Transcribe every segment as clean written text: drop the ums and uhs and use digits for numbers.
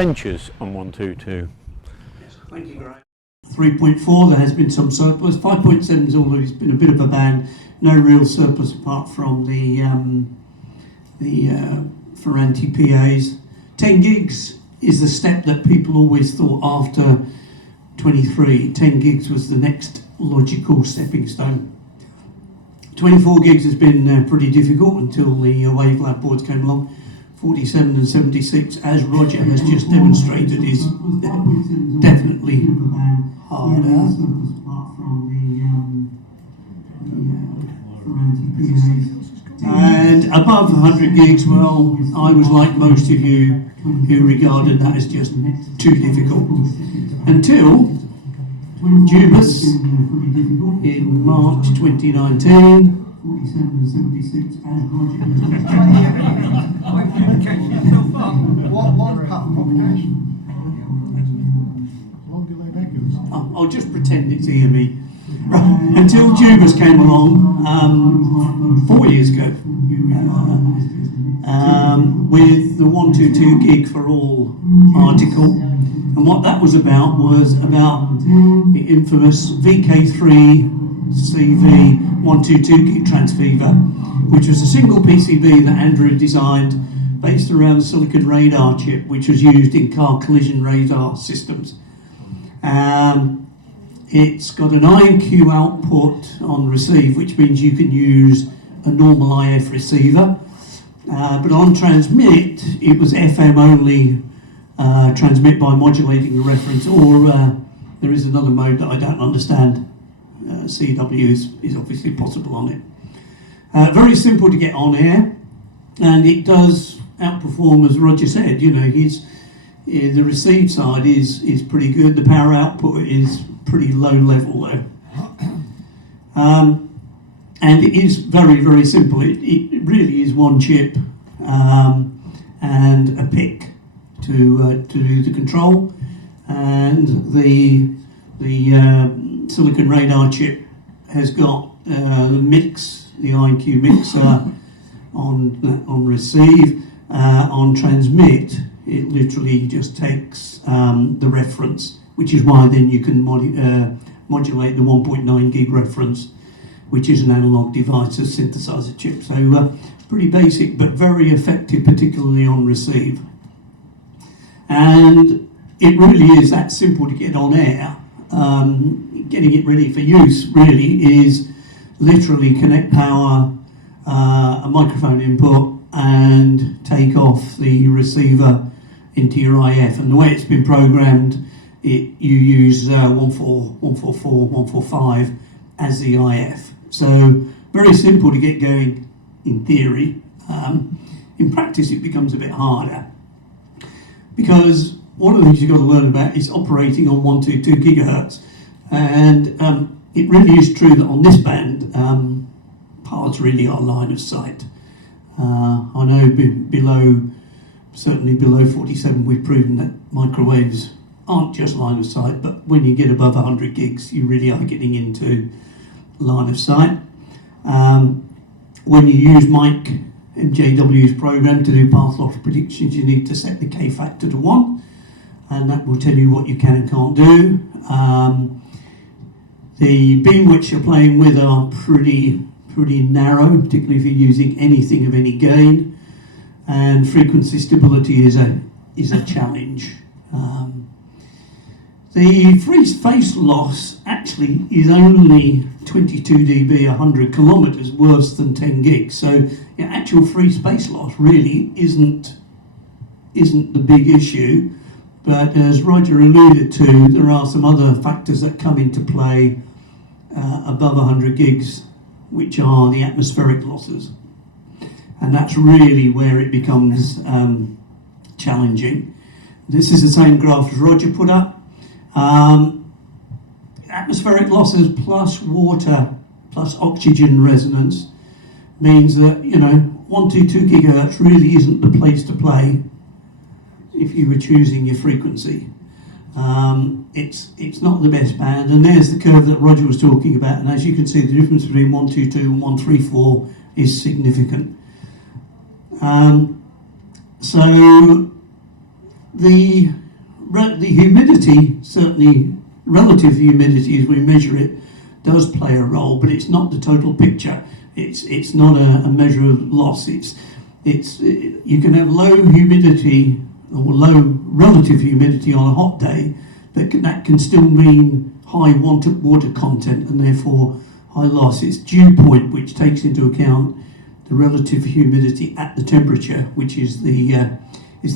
adventures on 122? Yes, thank you, Graham. 3.4, there has been some surplus. 5.7 has always been a bit of a ban. No real surplus apart from the Ferranti PAs. 10 gigs is the step that people always thought after 23. 10 gigs was the next logical stepping stone. 24 gigs has been pretty difficult until the Wavelab boards came along. 47 and 76, as Roger has just demonstrated, is definitely harder. And above 100 gigs, well, I was like most of you who regarded that as just too difficult. Until Jubus in March 2019. 47 and 76 as Roger. What path propagation? Long delay vacuums. I'll just pretend it's EME. Right. Until Jubus came along 4 years ago with the 122 gig for all article. And what that was about the infamous VK3 CV 122 gig transceiver, which was a single PCB that Andrew designed based around the silicon radar chip, which was used in car collision radar systems. It's got an INQ output on receive, which means you can use a normal IF receiver. But on transmit, it was FM only, transmit by modulating the reference, or there is another mode that I don't understand. CW is obviously possible on it. Very simple to get on air, and it does outperform, as Roger said. You know, the receive side is pretty good. The power output is pretty low level though, and it is very, very simple. It really is one chip and a PIC to do the control, and the silicon radar chip has got the mix, the INQ mixer on receive. On transmit, it literally just takes the reference, which is why then you can modulate the 1.9 gig reference, which is an analog device as synthesizer chip. So pretty basic, but very effective, particularly on receive. And it really is that simple to get on air. Getting it ready for use really is literally connect power, a microphone input, and take off the receiver into your IF. And the way it's been programmed, you use 144, 144, 145 as the IF. So very simple to get going in theory. In practice it becomes a bit harder, because one of the things you've got to learn about is operating on 122 gigahertz. And it really is true that on this band, parts really are line of sight. I know certainly below 47, we've proven that microwaves aren't just line of sight, but when you get above 100 gigs, you really are getting into line of sight. When you use Mike MJW's program to do path loss predictions, you need to set the K factor to 1, and that will tell you what you can and can't do. The beam widths you're playing with are pretty narrow, particularly if you're using anything of any gain, and frequency stability is a challenge. The free space loss actually is only 22 dB 100 kilometers, worse than 10 gigs. So your actual free space loss really isn't the big issue. But as Roger alluded to, there are some other factors that come into play above 100 gigs, which are the atmospheric losses. And that's really where it becomes challenging. This is the same graph as Roger put up. Atmospheric losses plus water plus oxygen resonance means that, 122 gigahertz really isn't the place to play if you were choosing your frequency. It's not the best band, and there's the curve that Roger was talking about, and as you can see, the difference between 122 and 134 is significant. So the humidity, certainly relative humidity as we measure it, does play a role, but it's not the total picture. It's not a measure of loss. You can have low humidity or low relative humidity on a hot day, but that can still mean high water content and therefore high loss. It's dew point which takes into account the relative humidity at the temperature, which is the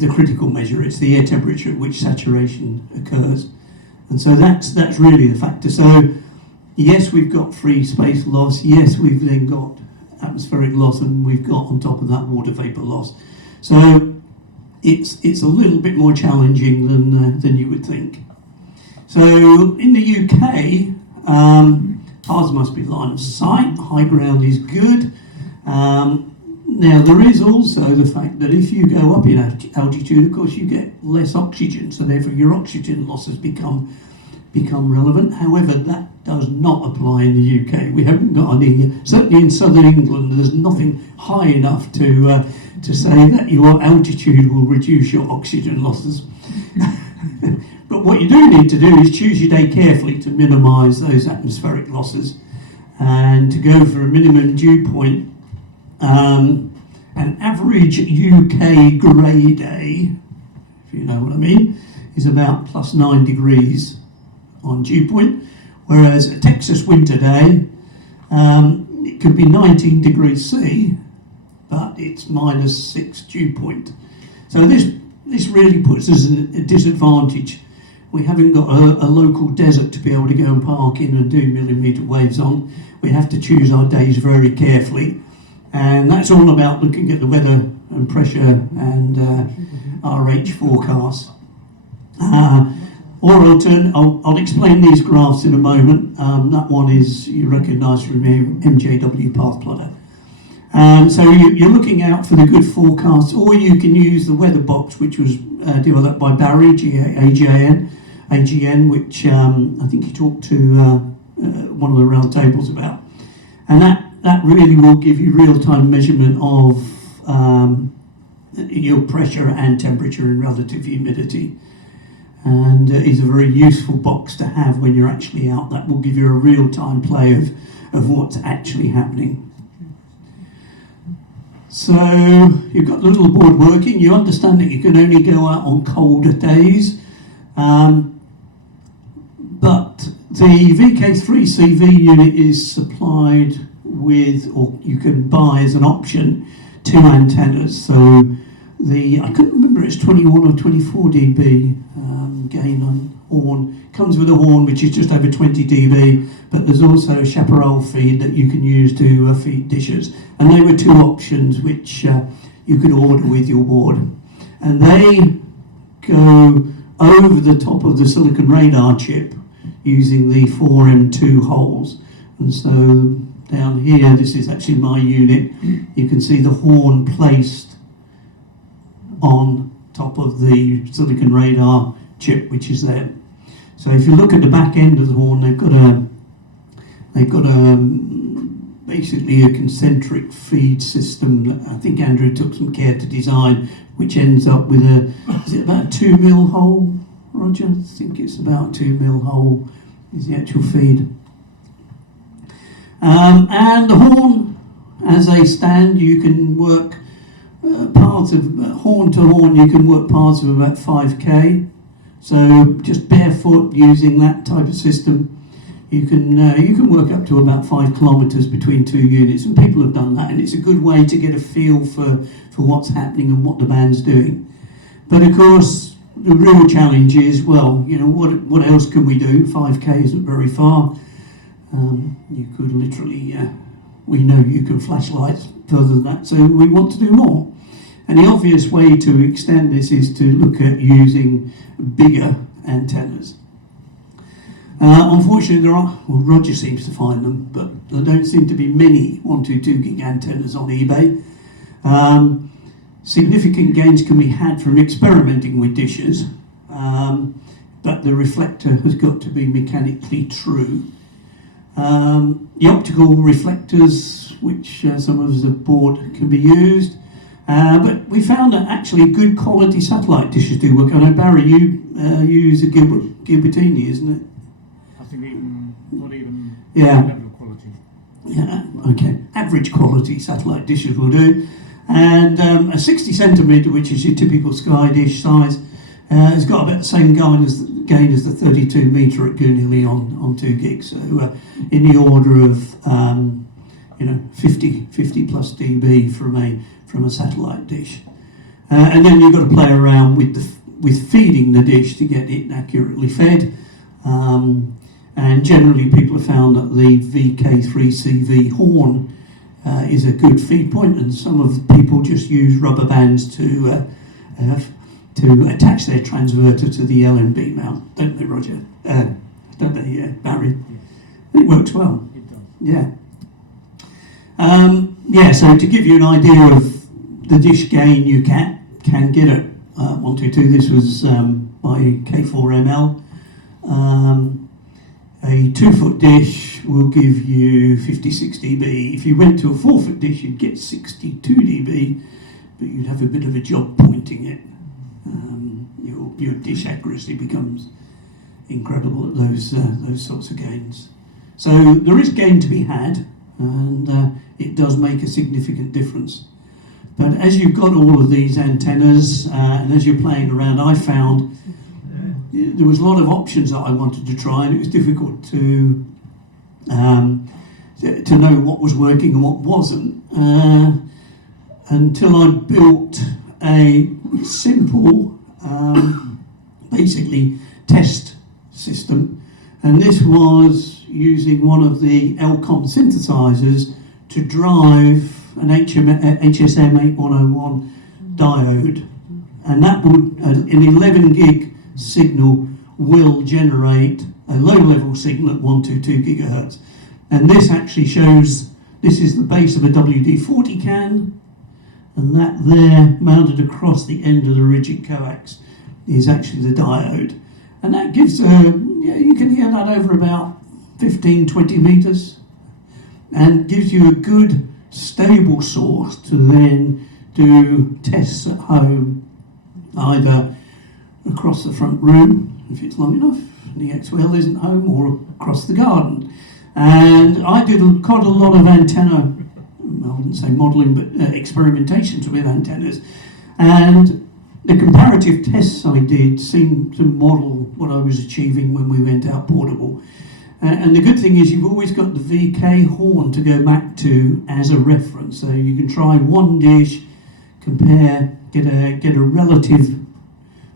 critical measure. It's the air temperature at which saturation occurs, and so that's really the factor. So yes, we've got free space loss. Yes, we've then got atmospheric loss, and we've got on top of that water vapor loss. So it's a little bit more challenging than you would think. So in the UK, ours must be line of sight. High ground is good. Now there is also the fact that if you go up in altitude, of course, you get less oxygen, so therefore your oxygen losses become relevant. However, that does not apply in the UK. We haven't got any, certainly in southern England, there's nothing high enough to say that your altitude will reduce your oxygen losses. But what you do need to do is choose your day carefully to minimise those atmospheric losses and to go for a minimum dew point. An average UK grey day, if you know what I mean, is about plus 9 degrees on dew point, whereas a Texas winter day, it could be 19 degrees C, but it's minus 6 dew point. So this really puts us at a disadvantage. We haven't got a local desert to be able to go and park in and do millimetre waves on. We have to choose our days very carefully, and that's all about looking at the weather and pressure and RH forecasts. I'll explain these graphs in a moment. That one is, you recognise from MJW path plotter. So you're looking out for the good forecasts, or you can use the weather box, which was developed by Barry, AGN, which I think he talked to one of the round tables about. And that really will give you real-time measurement of your pressure and temperature and relative humidity. And is a very useful box to have when you're actually out. That will give you a real-time play of what's actually happening. So you've got the little board working. You understand that you can only go out on colder days. But the VK3CV unit is supplied with, or you can buy as an option, 2 antennas. So I couldn't remember, it's 21 or 24 dB gain on horn. Comes with a horn which is just over 20 dB, but there's also a chaparral feed that you can use to feed dishes. And they were 2 options which you could order with your board. And they go over the top of the silicon radar chip using the 4M2 holes. And so down here, this is actually my unit. You can see the horn placed on top of the silicon radar chip, which is there. So if you look at the back end of the horn, they've got basically a concentric feed system that I think Andrew took some care to design, which ends up with is it about a 2 mil hole, Roger? I think it's about 2 mil hole is the actual feed. And the horn, as they stand, you can work parts of horn to horn. You can work parts of about 5K. So just barefoot using that type of system, you can work up to about 5 kilometres between 2 units, and people have done that, and it's a good way to get a feel for what's happening and what the band's doing. But of course, the real challenge is, well, you know, what else can we do? 5K isn't very far. You could literally, we know you can flash lights further than that, so we want to do more. And the obvious way to extend this is to look at using bigger antennas. Unfortunately, Roger seems to find them, but there don't seem to be many 122 gig antennas on eBay. Significant gains can be had from experimenting with dishes, but the reflector has got to be mechanically true. The optical reflectors, which some of us have bought, can be used. But we found that actually good quality satellite dishes do work. I know, Barry, you use a Gilbertini, isn't it? I think not even Yeah. level of quality. Yeah, okay. Average quality satellite dishes will do. And a 60 centimetre, which is your typical Sky dish size, has got about the same gain as the 32 metre at Goonhilly on 2 gigs. So in the order of 50 plus dB from a satellite dish. And then you've got to play around with feeding the dish to get it accurately fed. And generally people have found that the VK3CV horn is a good feed point, and some of the people just use rubber bands to attach their transverter to the LNB mount, don't they, Roger? Don't they, Barry? Yes. It works well. It does. Yeah. So to give you an idea of the dish gain you can get at 122, this was by K4ML. A 2-foot dish will give you 56 dB. If you went to a 4-foot dish, you'd get 62 dB, but you'd have a bit of a job pointing it. Your dish accuracy becomes incredible at those sorts of gains. So there is gain to be had, and it does make a significant difference. But as you've got all of these antennas, and as you're playing around, I found there was a lot of options that I wanted to try, and it was difficult to know what was working and what wasn't, until I built a simple, basically test system, and this was using one of the LCOM synthesizers to drive an HSM 8101 diode, and that would, an 11 gig signal will generate a low-level signal at 122 gigahertz. And this actually shows, this is the base of a WD-40 can, and that there, mounted across the end of the rigid coax, is actually the diode. And that gives you can hear that over about 15-20 meters, and gives you a good stable source to then do tests at home, either across the front room, if it's long enough, the XWL isn't home, or across the garden. And I did quite a lot of antenna, I wouldn't say modelling, but experimentations with antennas. And the comparative tests I did seemed to model what I was achieving when we went out portable. And the good thing is you've always got the VK horn to go back to as a reference. So you can try one dish, compare, get a relative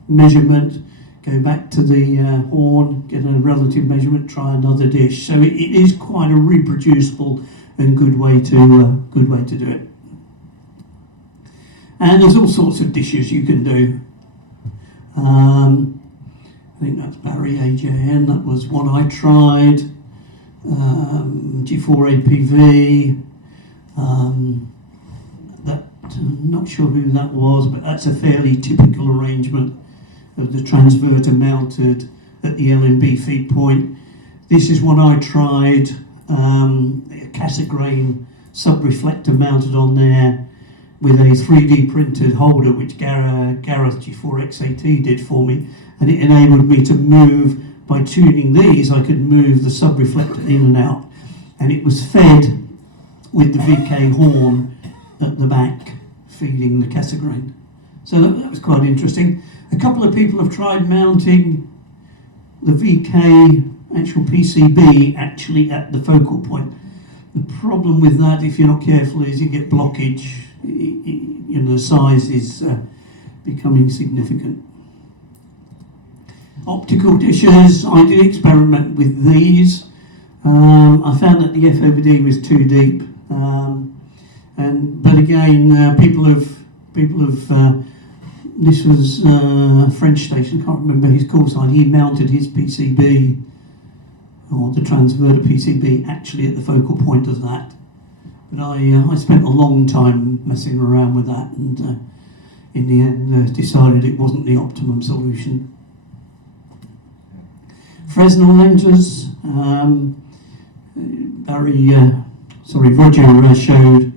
measurement, go back to the horn, get a relative measurement, try another dish. So it is quite a reproducible and good way to do it. And there's all sorts of dishes you can do. I think that's Barry AJN, that was one I tried. G4APV, I'm not sure who that was, but that's a fairly typical arrangement of the transverter mounted at the LNB feed point. This is one I tried, a Cassegrain subreflector mounted on there with a 3D printed holder, which Gareth G4X8 did for me, and it enabled me to move, by tuning these, I could move the subreflector in and out, and it was fed with the VK horn at the back, feeding the Cassegrain. So that was quite interesting. A couple of people have tried mounting the VK actual PCB actually at the focal point. The problem with that, if you're not careful, is you get blockage. The size is becoming significant. Optical dishes, I did experiment with these. I found that the FOD was too deep, but again, people have. This was a French station, can't remember his call sign. He mounted his PCB, or the transverter PCB, actually at the focal point of that. But I spent a long time messing around with that, and in the end decided it wasn't the optimum solution. Fresnel lenses, Roger showed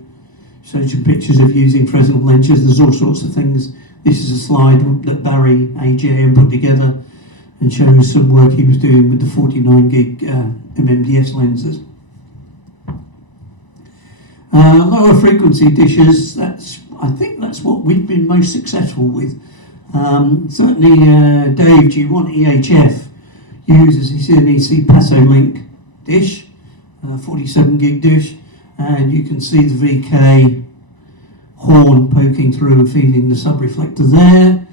showed some pictures of using Fresnel lenses. There's all sorts of things. This is a slide that Barry AJM put together and shows some work he was doing with the 49 gig MMDS lenses. Lower frequency dishes, I think that's what we've been most successful with. Certainly Dave G8GTZ uses his NEC PasoLink dish, 47 gig dish, and you can see the VK horn poking through and feeding the subreflector there.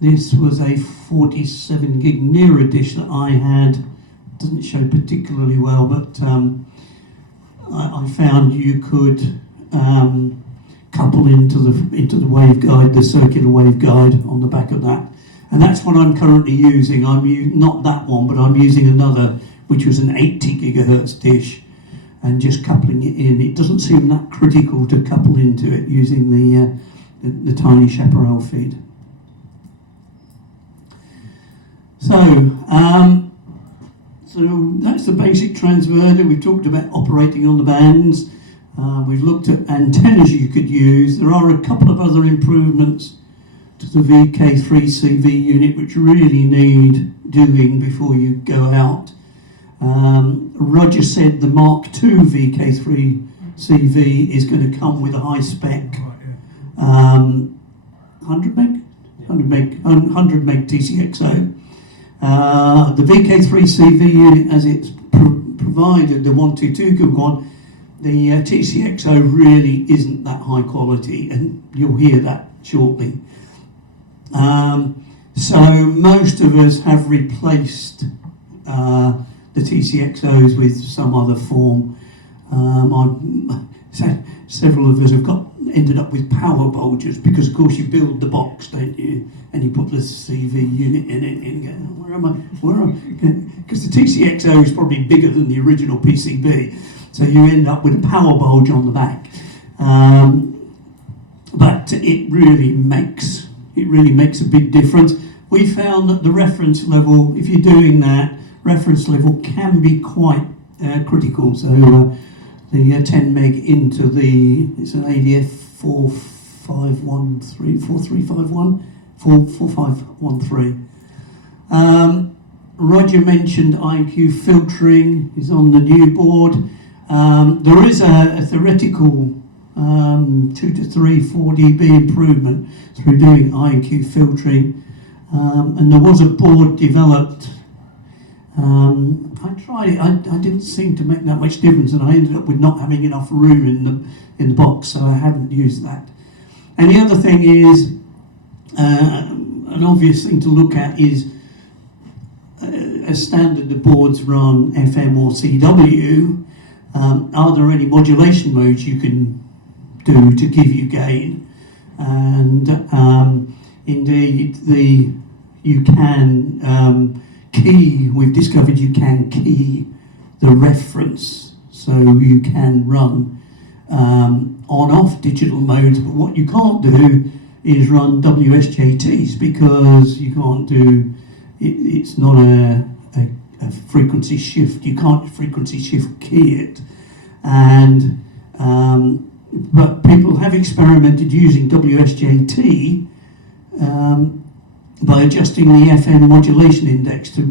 This was a 47 gig nearer dish that I had. Doesn't show particularly well, but I found you could couple into the waveguide, the circular waveguide on the back of that, and that's what I'm currently using. Not that one, but I'm using another, which was an 80 gigahertz dish, and just coupling it in. It doesn't seem that critical to couple into it using the tiny chaparral feed. So that's the basic transverter. We've talked about operating on the bands. We've looked at antennas you could use. There are a couple of other improvements to the VK3CV unit which really need doing before you go out. Roger said the Mark II VK3CV is going to come with a high spec 100 meg TCXO. The VK3CV unit, as it's provided, the 122 one, the TCXO really isn't that high quality, and you'll hear that shortly. So most of us have replaced the TCXOs with some other form. Several of us have ended up with power bulges because, of course, you build the box, don't you? And you put the CV unit in it and go, where am I? Because the TCXO is probably bigger than the original PCB, so you end up with a power bulge on the back. But it really makes a big difference. We found that the reference level, if you're doing that, reference level can be quite critical. So the 10 meg into it's an ADF 4513. Roger mentioned IQ filtering is on the new board. There is a theoretical 2 to 3, 4 dB improvement through doing IQ filtering, and there was a board developed. I tried it. I didn't seem to make that much difference, and I ended up with not having enough room in the box, so I haven't used that. And the other thing is, an obvious thing to look at is, as standard the boards run FM or CW, are there any modulation modes you can do to give you gain? And indeed, you can key. We've discovered you can key the reference, so you can run on-off digital modes. But what you can't do is run WSJTs because you can't do. It's not a frequency shift. You can't frequency shift key it, and but people have experimented using WSJT by adjusting the FM modulation index to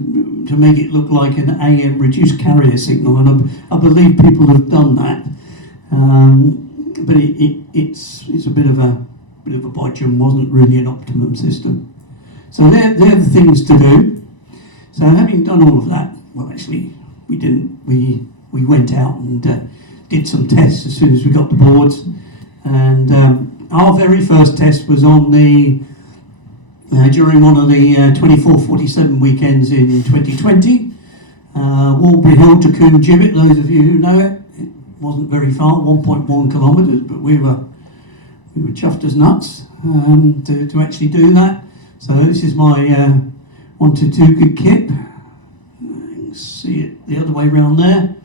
make it look like an AM reduced carrier signal, and I believe people have done that, but it's a bit of a bodge and wasn't really an optimum system. So they're the things to do. So having done all of that, well, actually we didn't. We went out and did some tests as soon as we got the boards, and our very first test was on during one of the 24-47 weekends in 2020. Walbury Hill to Coombe Gibbet, those of you who know it wasn't very far, 1.1 kilometres, but we were chuffed as nuts to actually do that. So this is my 122 good kit. You can see it the other way around there.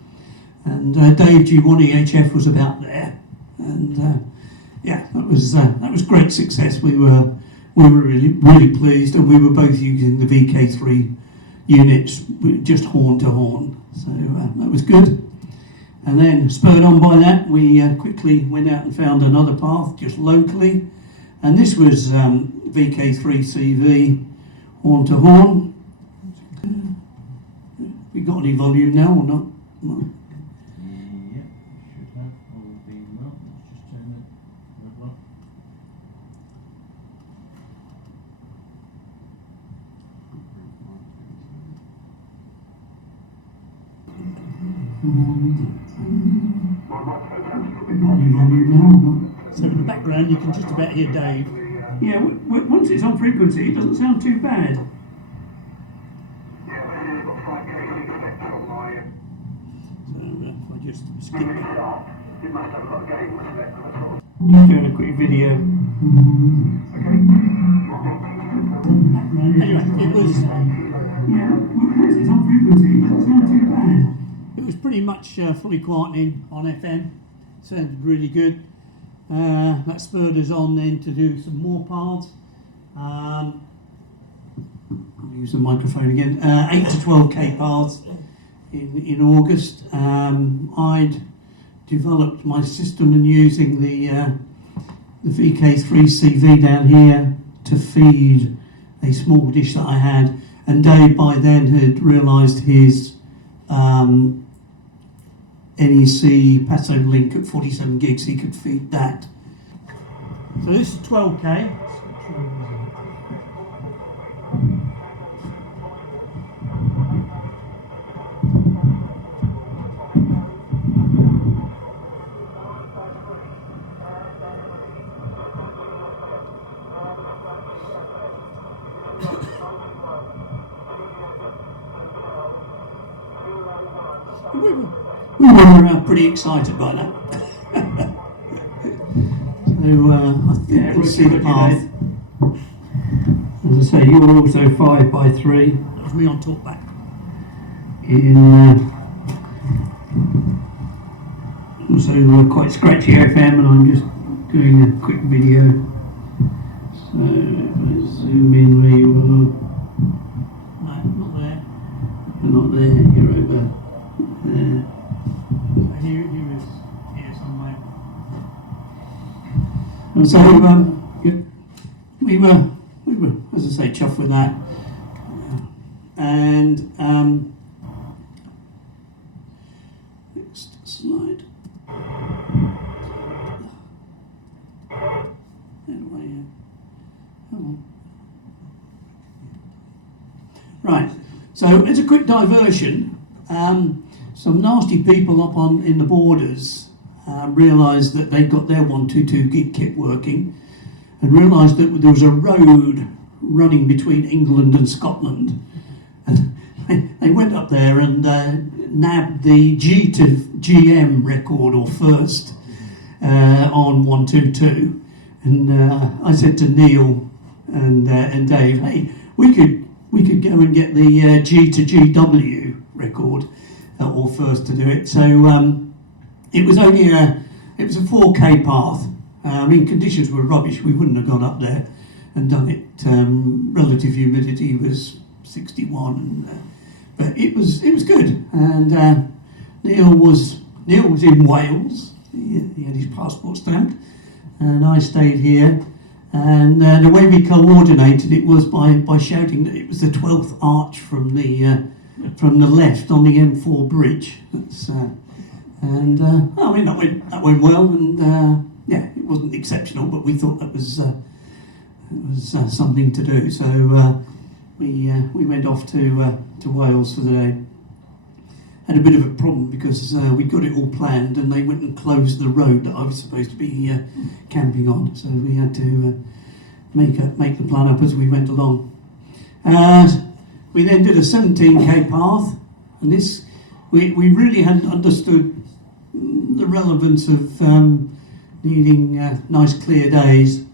And Dave G8GTZ was about there. And yeah, that was great success. We were really pleased, and we were both using the VK3 units just horn to horn. So that was good. And then, spurred on by that, we quickly went out and found another path just locally. And this was VK3CV, horn to horn. We got any volume now or not? No. Yeah, should have all been well. Let's just turn it level up. So in the background you can just about hear Dave. Yeah, once it's on frequency it doesn't sound too bad. So if I just skip it. Just doing a quick video. Anyway, it was once it's on frequency it doesn't sound too bad. It was pretty much fully quietening on FM. Sounded really good. That spurred us on then to do some more paths. I'll use the microphone again. 8 to 12k paths in August. I'd developed my system and using the VK3CV down here to feed a small dish that I had, and Dave by then had realised his NEC Paso link at 47 gigs, he could feed that. So this is 12k. We were pretty excited by that. So I think we'll see the path. As I say, you were also 5x3. That was me on talkback. Also quite scratchy FM, and I'm just doing a quick video. So if I zoom in where you are. No, not there. You're not there, you're over there. Here somewhere. And so we were, as I say, chuffed with that. And next slide. Anyway, come on. Right. So as a quick diversion. Some nasty people up in the borders realised that they got their 122 gig kit working, and realised that there was a road running between England and Scotland, and they went up there and nabbed the G to GM record, or first, on 122, and I said to Neil and Dave, hey, we could go and get the G to GW record, or first to do it. So it was only a 4k path. I mean, conditions were rubbish. We wouldn't have gone up there and done it. Relative humidity was 61, but it was good. And Neil was in Wales. He had his passport stamped, and I stayed here. And the way we coordinated it was by shouting that it was the 12th arch from the left on the M4 bridge. I mean that went well, and yeah, it wasn't exceptional, but we thought that was something to do. So we went off to Wales for the day. Had a bit of a problem because we got it all planned, and they went and closed the road that I was supposed to be camping on. So we had to make the plan up as we went along. We then did a 17k path, and this we really hadn't understood the relevance of needing nice clear days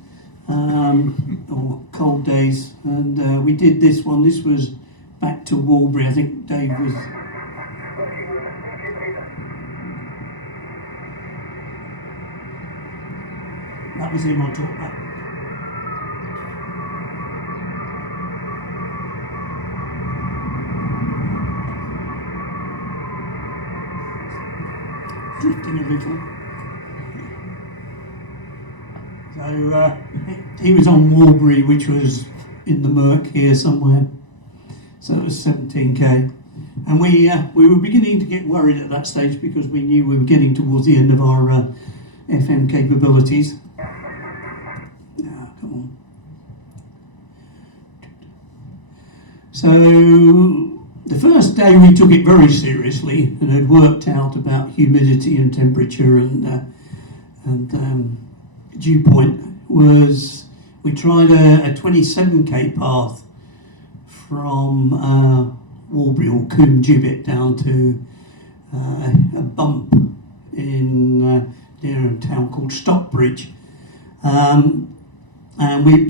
or cold days, and we did this one. This was back to Walbury. I think Dave was. That was him on talkback. drifting a little. So he was on Warbury, which was in the Merc here somewhere. So it was 17k. And we were beginning to get worried at that stage because we knew we were getting towards the end of our FM capabilities. Come on. So the first day we took it very seriously and had worked out about humidity and temperature and dew point was we tried a 27k path from Warbury or Coombe Gibbet down to a bump in near a town called Stockbridge, and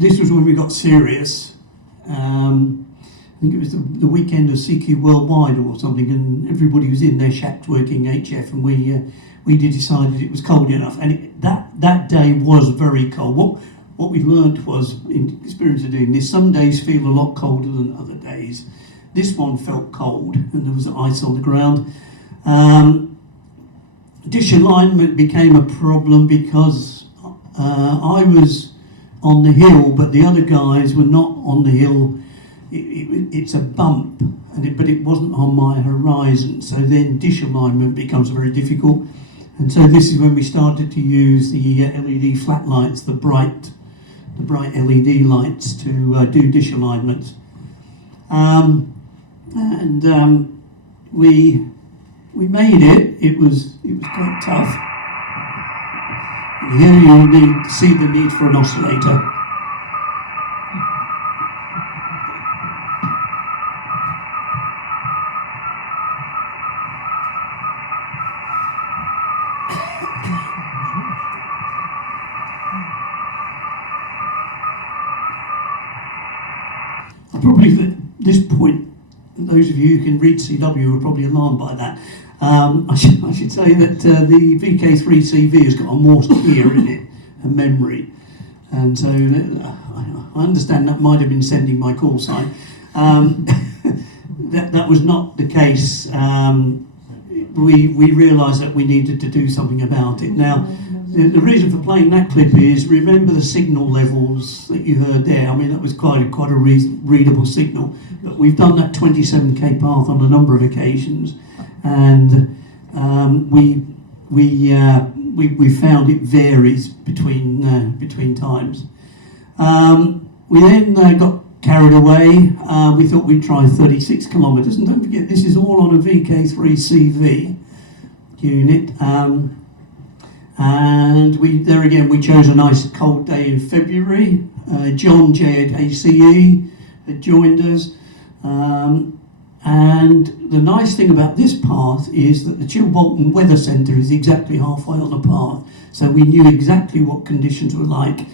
this was when we got serious. I think it was the weekend of CQ Worldwide or something, and everybody was in their shacks working HF, and we decided it was cold enough, and that day was very cold. What we learnt was, in experience of doing this, some days feel a lot colder than other days. This one felt cold, and there was ice on the ground. Dish alignment became a problem because I was on the hill, but the other guys were not on the hill. It's a bump, but it wasn't on my horizon. So then dish alignment becomes very difficult. And so this is when we started to use the LED flat lights, the bright LED lights to do dish alignments. We made it. It was quite tough. And here you see the need for an oscillator. Probably at this point, those of you who can read CW are probably alarmed by that. I should say that the VK3CV has got a Morse gear in it, a memory, and so I understand that might have been sending my call sign. That was not the case. We realised that we needed to do something about it. Now, the reason for playing that clip is, remember the signal levels that you heard there. I mean, that was quite a readable signal. But we've done that 27k path on a number of occasions, and we found it varies between times. We then got carried away. We thought we'd try 36 kilometres, and don't forget, this is all on a VK3CV unit. And we chose a nice cold day in February. John G8GTZ had joined us. And the nice thing about this path is that the Chilbolton Weather Centre is exactly halfway on the path. So we knew exactly what conditions were like.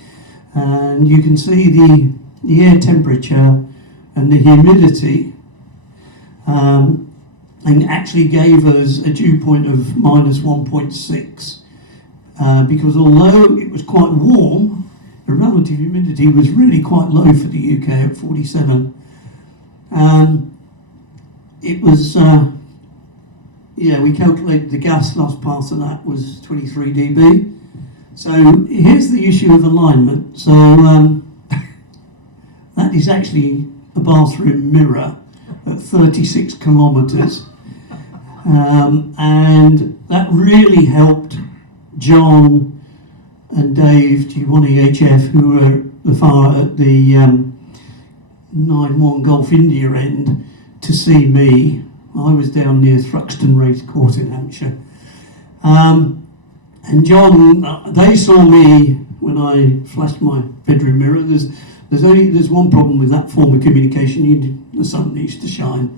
And you can see the air temperature and the humidity, and actually gave us a dew point of minus 1.6. Because although it was quite warm, the relative humidity was really quite low for the UK at 47. It was, we calculated the gas loss path of that was 23 dB. So here's the issue of alignment. So that is actually a bathroom mirror at 36 kilometres. And that really helped John and Dave G8GTZ, who were at the 9-1 Golf India end, to see me. I was down near Thruxton Racecourse in Hampshire. And John, they saw me when I flashed my bedroom mirror. There's one problem with that form of communication. The sun needs to shine.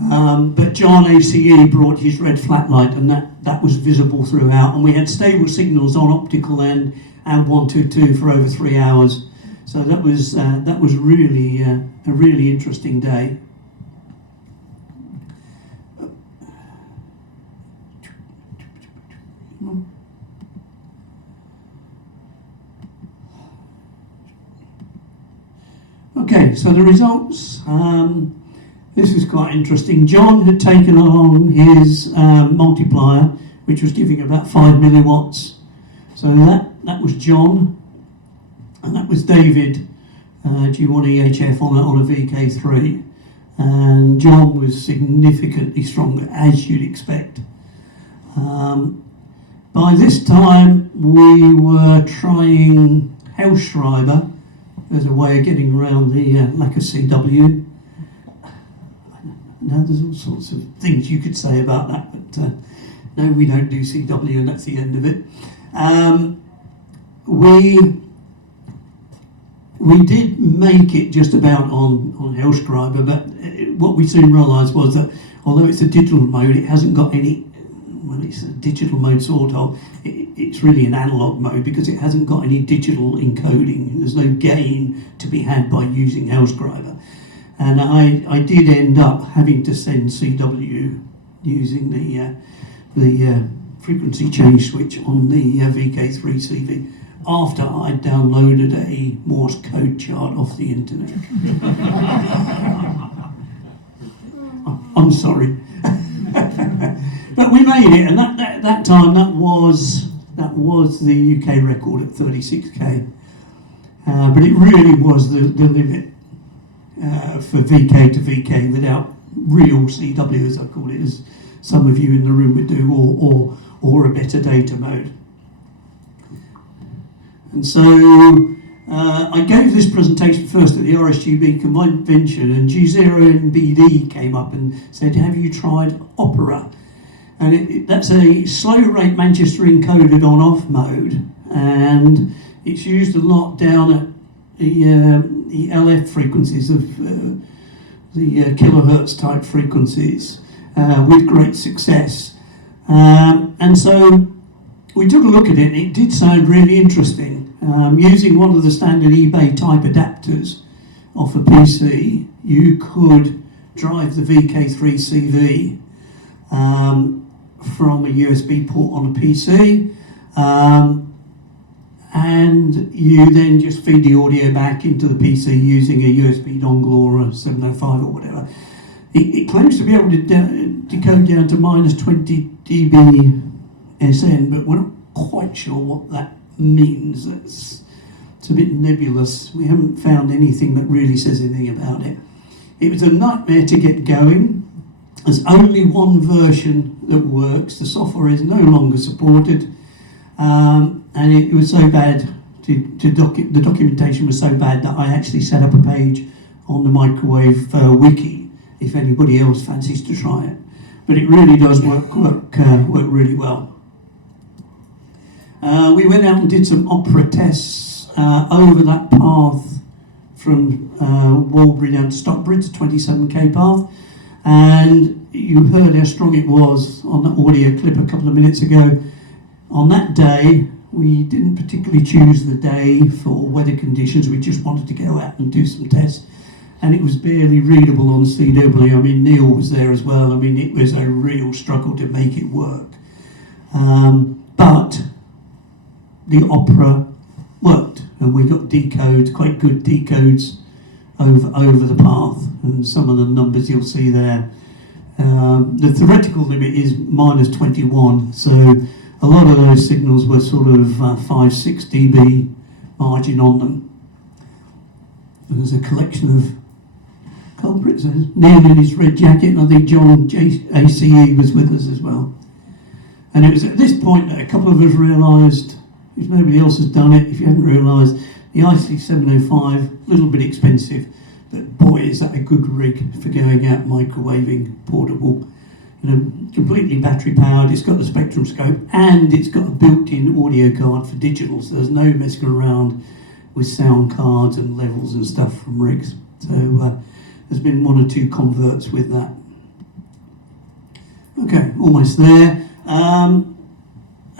But John ACE brought his red flat light, and that was visible throughout. And we had stable signals on Optical and 122 for over 3 hours. So that was really a really interesting day. Okay, so the results. This is quite interesting. John had taken along his multiplier, which was giving about 5 milliwatts. So that was John, and that was David, G8GTZ on a VK3. And John was significantly stronger, as you'd expect. By this time, we were trying Hellschreiber as a way of getting around the lack of CW. Now, there's all sorts of things you could say about that, but no, we don't do CW, and that's the end of it. We did make it just about on Hellschreiber, but what we soon realised was that although it's a digital mode, it hasn't got any. Well, it's a digital mode sort of. It's really an analog mode because it hasn't got any digital encoding. There's no gain to be had by using Hellschreiber. And I did end up having to send CW using the frequency change switch on the VK3 CV after I'd downloaded a Morse code chart off the internet. I'm sorry. But we made it, and that time that was the UK record at 36k. But it really was the limit for VK to VK without real CW, as I call it, as some of you in the room would do, or a better data mode. And so I gave this presentation first at the RSGB convention, and G0NBD came up and said, "Have you tried Opera?" And that's a slow rate Manchester encoded on-off mode, and it's used a lot down at the LF frequencies of the kilohertz type frequencies with great success. And so we took a look at it, and it did sound really interesting. Using one of the standard eBay type adapters off a PC, you could drive the VK3 CV from a USB port on a PC, and you then just feed the audio back into the PC using a USB dongle or a 705 or whatever. It claims to be able to decode down to minus 20 dB SN, but we're not quite sure what that means. It's a bit nebulous. We haven't found anything that really says anything about it. It was a nightmare to get going. There's only one version that works. The software is no longer supported, and it was so bad. The documentation was so bad that I actually set up a page on the microwave wiki if anybody else fancies to try it. But it really does work really well. We went out and did some Opera tests over that path from Walbury down to Stockbridge, a 27k path. And you heard how strong it was on the audio clip a couple of minutes ago. On that day, we didn't particularly choose the day for weather conditions. We just wanted to go out and do some tests. And it was barely readable on CW. I mean, Neil was there as well. I mean, it was a real struggle to make it work. But the Opera worked, and we got decodes, quite good decodes over the path, and some of the numbers you'll see there. The theoretical limit is minus 21, so a lot of those signals were sort of 5-6 dB margin on them. There's a collection of culprits. Neil in his red jacket, and I think John ACE was with us as well. And it was at this point that a couple of us realised, if nobody else has done it, if you haven't realised, the IC705, a little bit expensive, but boy, is that a good rig for going out microwaving portable. You know, completely battery powered, it's got the spectrum scope, and it's got a built-in audio card for digital, so there's no messing around with sound cards and levels and stuff from rigs. So there's been 1 or 2 converts with that. Okay, almost there.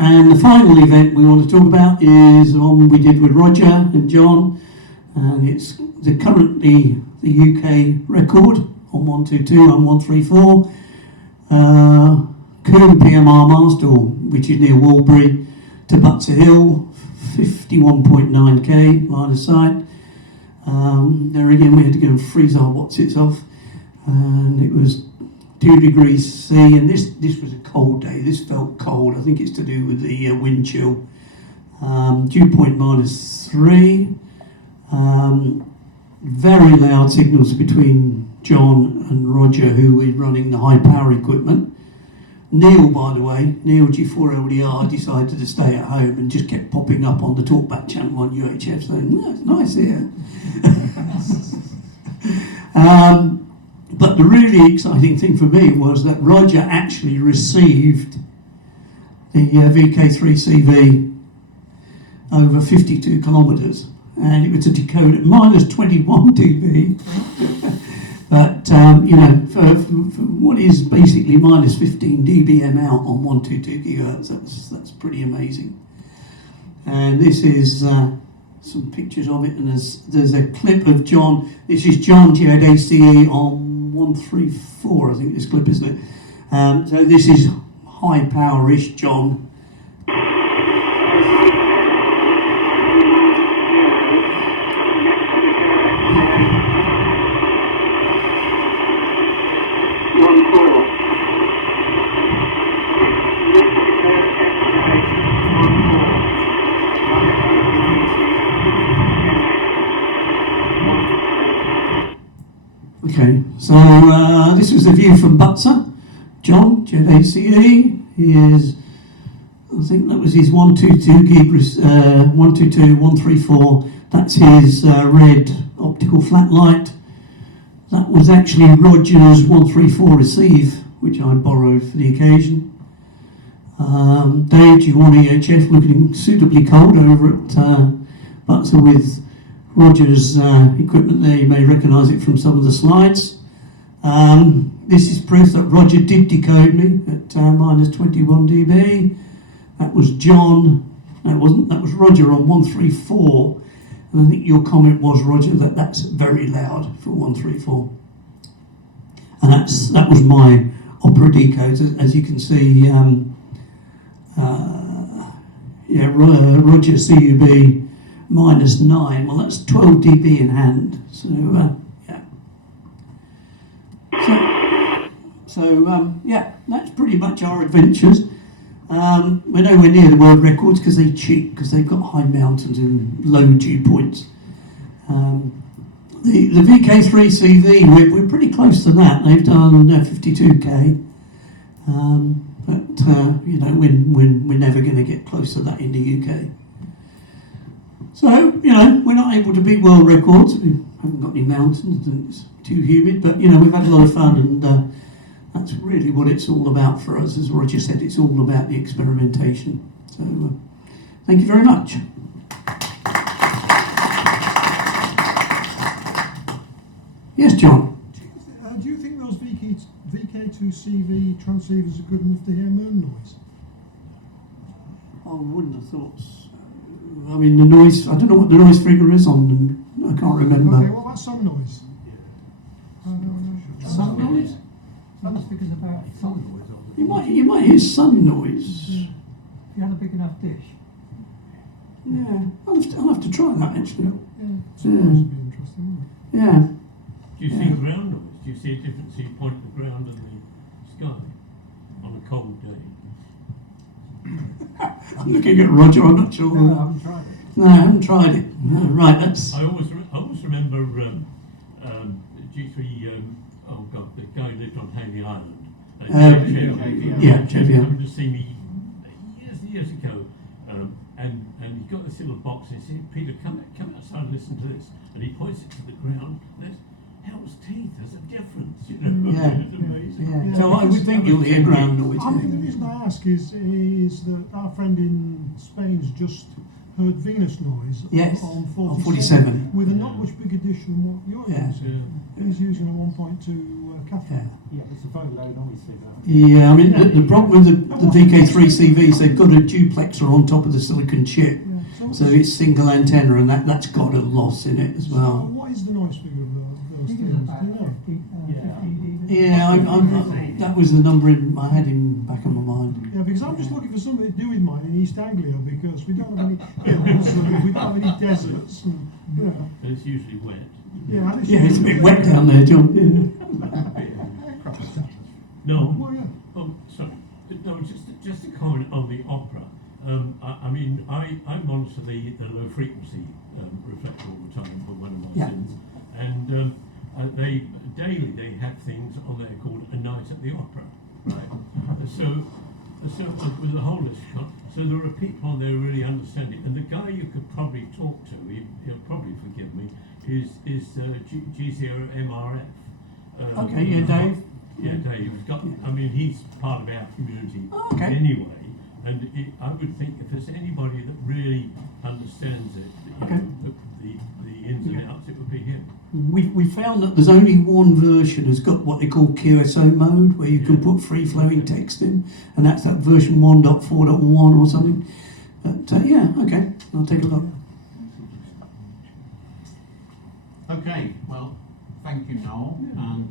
And the final event we want to talk about is one we did with Roger and John, and it's currently the UK record on 122 and 134. Coombe PMR Master, which is near Walbury, to Butser Hill, 51.9k line of sight. There again we had to go and freeze our Watsits off, and it was 2 degrees C, and this was a cold day. This felt cold. I think it's to do with the wind chill. Dew point -3. Very loud signals between John and Roger, who were running the high power equipment. Neil, by the way, Neil G8GTZ decided to stay at home and just kept popping up on the talkback channel on UHF saying, "No, it's nice here." But the really exciting thing for me was that Roger actually received the VK3CV over 52 kilometres, and it was a decode at -21 dB. But, for what is basically -15 dBm out on 122 gigahertz, that's pretty amazing. And this is some pictures of it, and there's a clip of John. This is John G8ACE on 134, I think this clip, isn't it? So this is high power-ish John. Okay, so this was the view from Butser. John, G8ACE, he is, I think that was his 122 gig, 122, 134, that's his red optical flat light. That was actually Roger's 134 receive, which I borrowed for the occasion. Dave G1EHF looking suitably cold over at Butser with Roger's equipment there. You may recognise it from some of the slides. This is proof that Roger did decode me at -21 dB. That was John. No, it wasn't. That was Roger on 134. And I think your comment was, Roger, that that's very loud for 134. And that was my opera decode. As you can see, Roger CUB -9. Well, that's 12 dB in hand. So, that's pretty much our adventures. We're nowhere near the world records because they cheat, because they've got high mountains and low dew points. The VK3CV, we're pretty close to that. They've done 52k, but we're never going to get close to that in the UK. So, we're not able to beat world records. We haven't got any mountains and it's too humid, but, we've had a lot of fun, and that's really what it's all about for us. As Roger said, it's all about the experimentation. So, thank you very much. Yes, John? Do you think those VK2CV transceivers are good enough to hear moon noise? I wouldn't have thought so. I mean, the noise, I don't know what the noise figure is on them. I can't remember. Okay, what about sun noise? Sun noise? Sun figures about sun noise. You might hear sun noise. If you had a big enough dish. Yeah, I'll have to try that actually. Yeah, sun noise would be interesting, wouldn't it? Yeah. Do you see ground noise? Do you see a difference if you point at the ground and the sky on a cold day? I'm looking at Roger, I'm not sure. No, I haven't tried it. No, I haven't tried it. No, right, that's... I always remember G3, the guy who lived on Haley Island. Chevy. He to see me years ago, and he's got this little box, and he said, "Peter, come outside and listen to this." And he points it to the ground. There's hell's teeth. There's a difference, It's amazing. Yeah. So I would think you'll hear ground noise. I think the reason I ask is that our friend in Spain's just heard Venus noise Yes, on on 47. with a not much bigger dish than what you're using. Yeah. He's using a 1.2 cathode. Yeah, it's a very low noise figure. Yeah, I mean, the problem with the VK3CVs, they've got a duplexer on top of the silicon chip. Yeah. So it's single antenna, and that's got a loss in it as So well. what is the noise figure of those things? Do you know? Yeah, that was the number I had in back of my mind. Yeah, because I'm just looking for something to do with mine in East Anglia, because we don't have any hills, and we don't have any deserts, and It's usually wet. yeah, Yeah, it's a bit wet down there, John. No. Well, yeah. Oh, sorry. No, just a comment on the opera. I mean, I monitor the low frequency reflector all the time for one of my Yeah. sins, and they daily they have things on there called A Night at the Opera, right? so with the whole list, so there are people on there who really understand it, and the guy you could probably talk to, he'll probably forgive me, is G0MRF. Okay, yeah, Dave. Yeah, Dave. I mean, he's part of our community Okay. anyway, and I would think if there's anybody that really understands it, Okay. the ins and outs, it would be him. We found that there's only one version has got what they call QSO mode, where you can put free flowing text in, and that's that version 1.4.1 or something. But yeah, okay, I'll take a look. Okay, well, thank you, Noel, and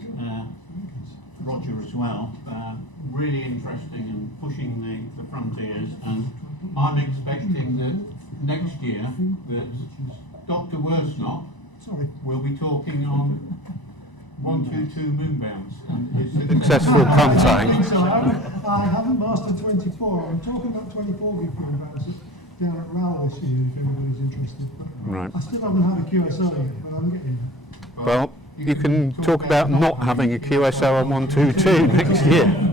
Roger as well. Really interesting and pushing the frontiers, and I'm expecting that next year that Dr. Worsnop will be talking on 122 moonbounds and his Successful contact. So I haven't mastered 24. I'm talking about 24 gig moonbounds down at Rowell this year, if anybody's interested. Right. I still haven't had a QSO yet, but I'm getting there. Well, you can talk about not having a QSO on 122 next year.